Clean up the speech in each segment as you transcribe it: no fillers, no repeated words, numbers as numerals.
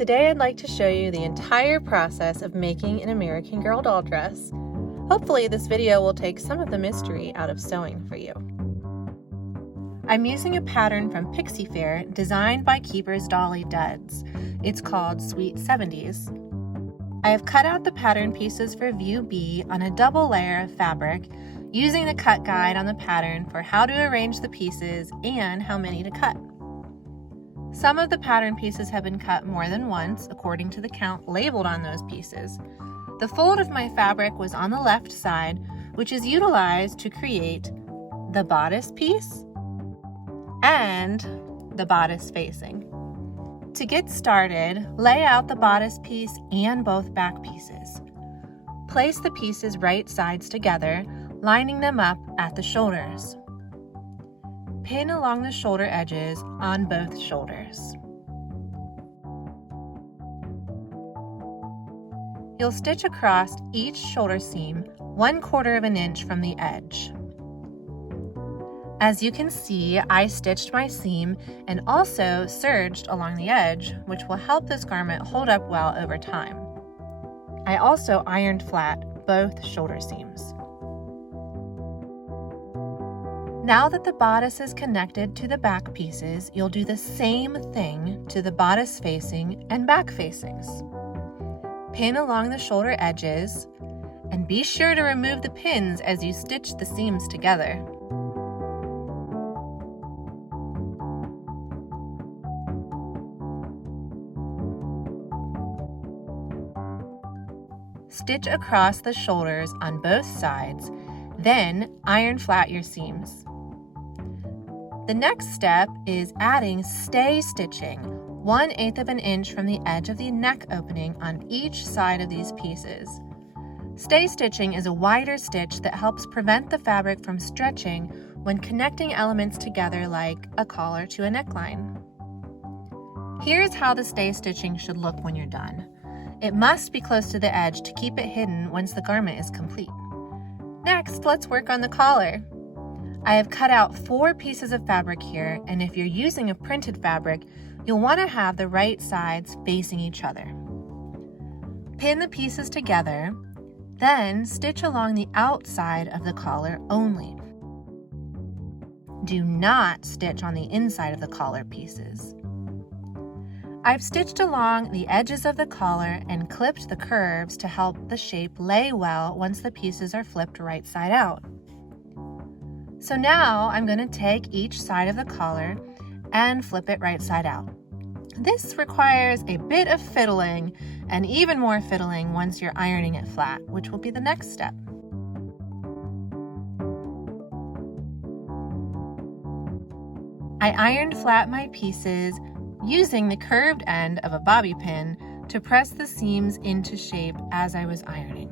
Today I'd like to show you the entire process of making an American Girl doll dress. Hopefully this video will take some of the mystery out of sewing for you. I'm using a pattern from Pixie Faire designed by Keeper's Dolly Duds. It's called Sweet 70s. I have cut out the pattern pieces for view B on a double layer of fabric using the cut guide on the pattern for how to arrange the pieces and how many to cut. Some of the pattern pieces have been cut more than once according to the count labeled on those pieces. The fold of my fabric was on the left side, which is utilized to create the bodice piece and the bodice facing. To get started, lay out the bodice piece and both back pieces. Place the pieces right sides together, lining them up at the shoulders. Pin along the shoulder edges on both shoulders. You'll stitch across each shoulder seam 1/4 of an inch from the edge. As you can see, I stitched my seam and also serged along the edge, which will help this garment hold up well over time. I also ironed flat both shoulder seams. Now that the bodice is connected to the back pieces, you'll do the same thing to the bodice facing and back facings. Pin along the shoulder edges, and be sure to remove the pins as you stitch the seams together. Stitch across the shoulders on both sides, then iron flat your seams. The next step is adding stay stitching 1/8 of an inch from the edge of the neck opening on each side of these pieces. Stay stitching is a wider stitch that helps prevent the fabric from stretching when connecting elements together like a collar to a neckline. Here's how the stay stitching should look when you're done. It must be close to the edge to keep it hidden once the garment is complete. Next, let's work on the collar. I have cut out 4 pieces of fabric here, and if you're using a printed fabric, you'll want to have the right sides facing each other. Pin the pieces together, then stitch along the outside of the collar only. Do not stitch on the inside of the collar pieces. I've stitched along the edges of the collar and clipped the curves to help the shape lay well once the pieces are flipped right side out. So now I'm going to take each side of the collar and flip it right side out. This requires a bit of fiddling and even more fiddling once you're ironing it flat, which will be the next step. I ironed flat my pieces using the curved end of a bobby pin to press the seams into shape as I was ironing.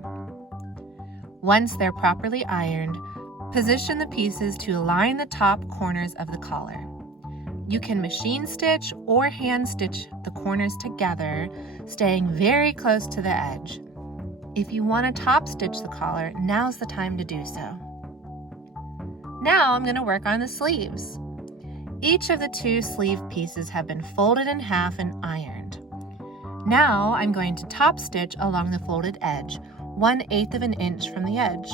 Once they're properly ironed, position the pieces to align the top corners of the collar. You can machine stitch or hand stitch the corners together, staying very close to the edge. If you want to top stitch the collar, now's the time to do so. Now I'm going to work on the sleeves. Each of the 2 sleeve pieces have been folded in half and ironed. Now I'm going to top stitch along the folded edge, 1/8 of an inch from the edge.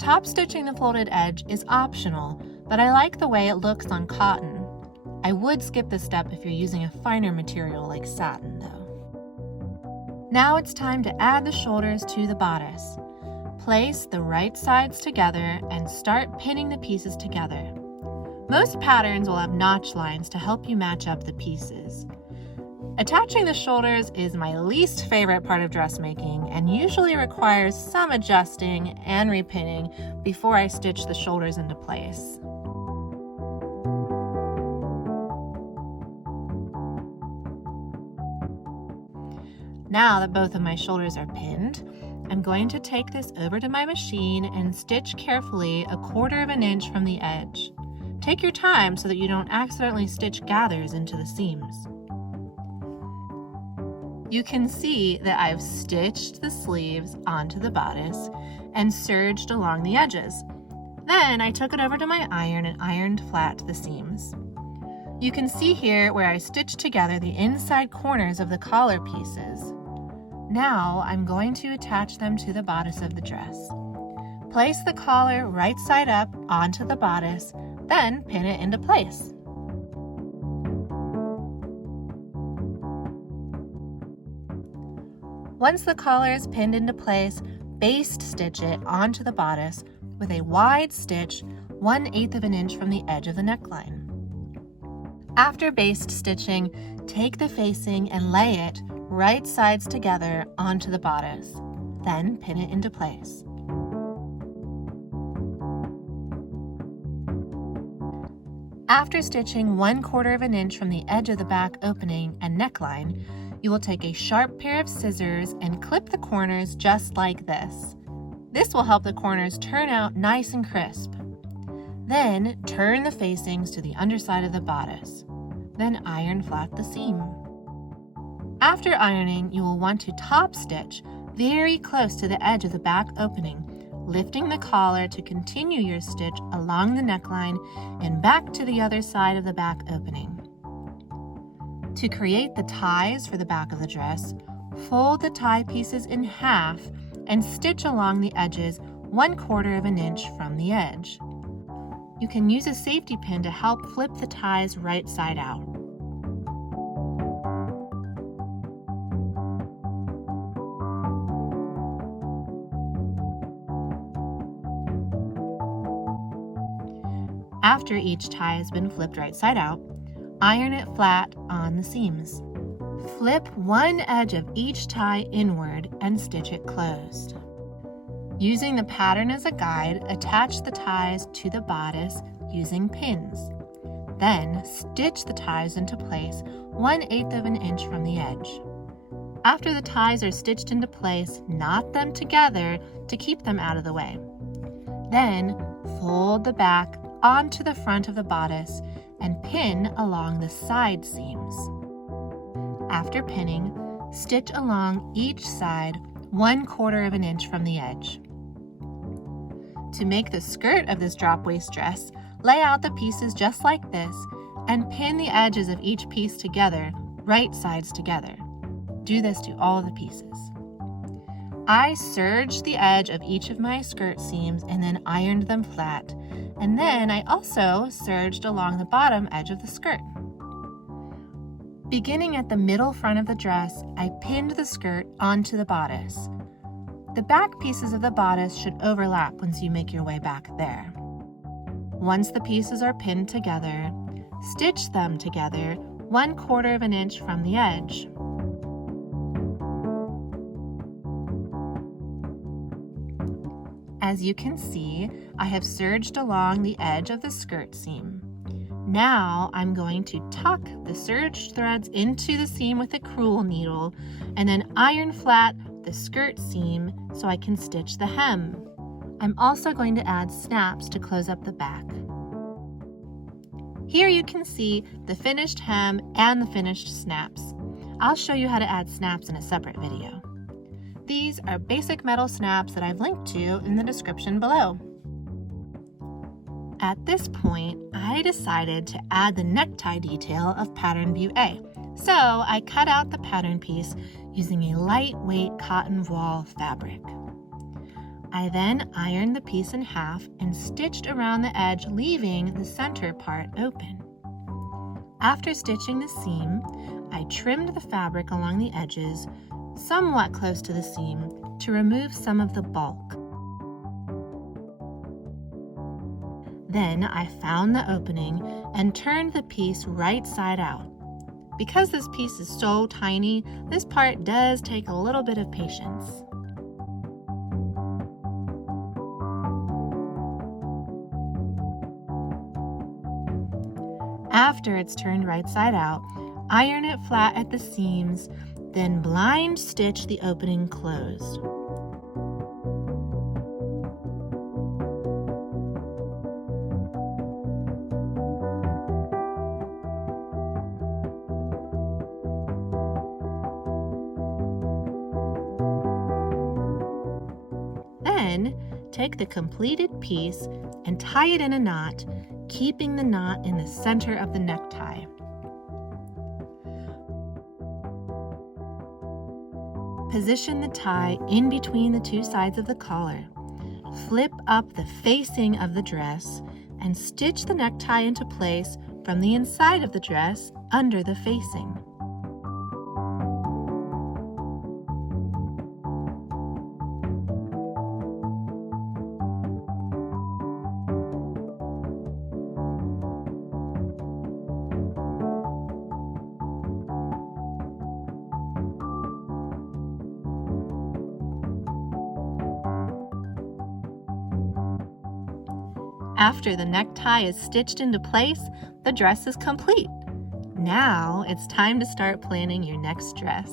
Top stitching the folded edge is optional, but I like the way it looks on cotton. I would skip this step if you're using a finer material like satin though. Now it's time to add the shoulders to the bodice. Place the right sides together and start pinning the pieces together. Most patterns will have notch lines to help you match up the pieces. Attaching the shoulders is my least favorite part of dressmaking and usually requires some adjusting and repinning before I stitch the shoulders into place. Now that both of my shoulders are pinned, I'm going to take this over to my machine and stitch carefully 1/4 of an inch from the edge. Take your time so that you don't accidentally stitch gathers into the seams. You can see that I've stitched the sleeves onto the bodice and serged along the edges. Then I took it over to my iron and ironed flat the seams. You can see here where I stitched together the inside corners of the collar pieces. Now I'm going to attach them to the bodice of the dress. Place the collar right side up onto the bodice, then pin it into place. Once the collar is pinned into place, baste stitch it onto the bodice with a wide stitch 1/8 of an inch from the edge of the neckline. After baste stitching, take the facing and lay it right sides together onto the bodice. Then pin it into place. After stitching 1/4 of an inch from the edge of the back opening and neckline, you will take a sharp pair of scissors and clip the corners just like this. This will help the corners turn out nice and crisp. Then turn the facings to the underside of the bodice. Then iron flat the seam. After ironing, you will want to top stitch very close to the edge of the back opening, lifting the collar to continue your stitch along the neckline and back to the other side of the back opening. To create the ties for the back of the dress, fold the tie pieces in half and stitch along the edges 1/4 of an inch from the edge. You can use a safety pin to help flip the ties right side out. After each tie has been flipped right side out, iron it flat on the seams. Flip one edge of each tie inward and stitch it closed. Using the pattern as a guide, attach the ties to the bodice using pins. Then stitch the ties into place 1/8 of an inch from the edge. After the ties are stitched into place, knot them together to keep them out of the way. Then fold the back onto the front of the bodice and pin along the side seams. After pinning, stitch along each side 1/4 of an inch from the edge. To make the skirt of this drop waist dress, lay out the pieces just like this and pin the edges of each piece together, right sides together. Do this to all of the pieces. I serged the edge of each of my skirt seams and then ironed them flat, and then I also serged along the bottom edge of the skirt. Beginning at the middle front of the dress, I pinned the skirt onto the bodice. The back pieces of the bodice should overlap once you make your way back there. Once the pieces are pinned together, stitch them together 1/4 of an inch from the edge. As you can see, I have serged along the edge of the skirt seam. Now I'm going to tuck the serged threads into the seam with a crewel needle and then iron flat the skirt seam so I can stitch the hem. I'm also going to add snaps to close up the back. Here you can see the finished hem and the finished snaps. I'll show you how to add snaps in a separate video. These are basic metal snaps that I've linked to in the description below. At this point, I decided to add the necktie detail of pattern view A. So I cut out the pattern piece using a lightweight cotton voile fabric. I then ironed the piece in half and stitched around the edge, leaving the center part open. After stitching the seam, I trimmed the fabric along the edges, somewhat close to the seam, to remove some of the bulk. Then I found the opening and turned the piece right side out. Because this piece is so tiny, this part does take a little bit of patience. After it's turned right side out, iron it flat at the seams, then blind stitch the opening closed. Then take the completed piece and tie it in a knot, keeping the knot in the center of the necktie. Position the tie in between the two sides of the collar. Flip up the facing of the dress and stitch the necktie into place from the inside of the dress under the facing. After the necktie is stitched into place, the dress is complete. Now it's time to start planning your next dress.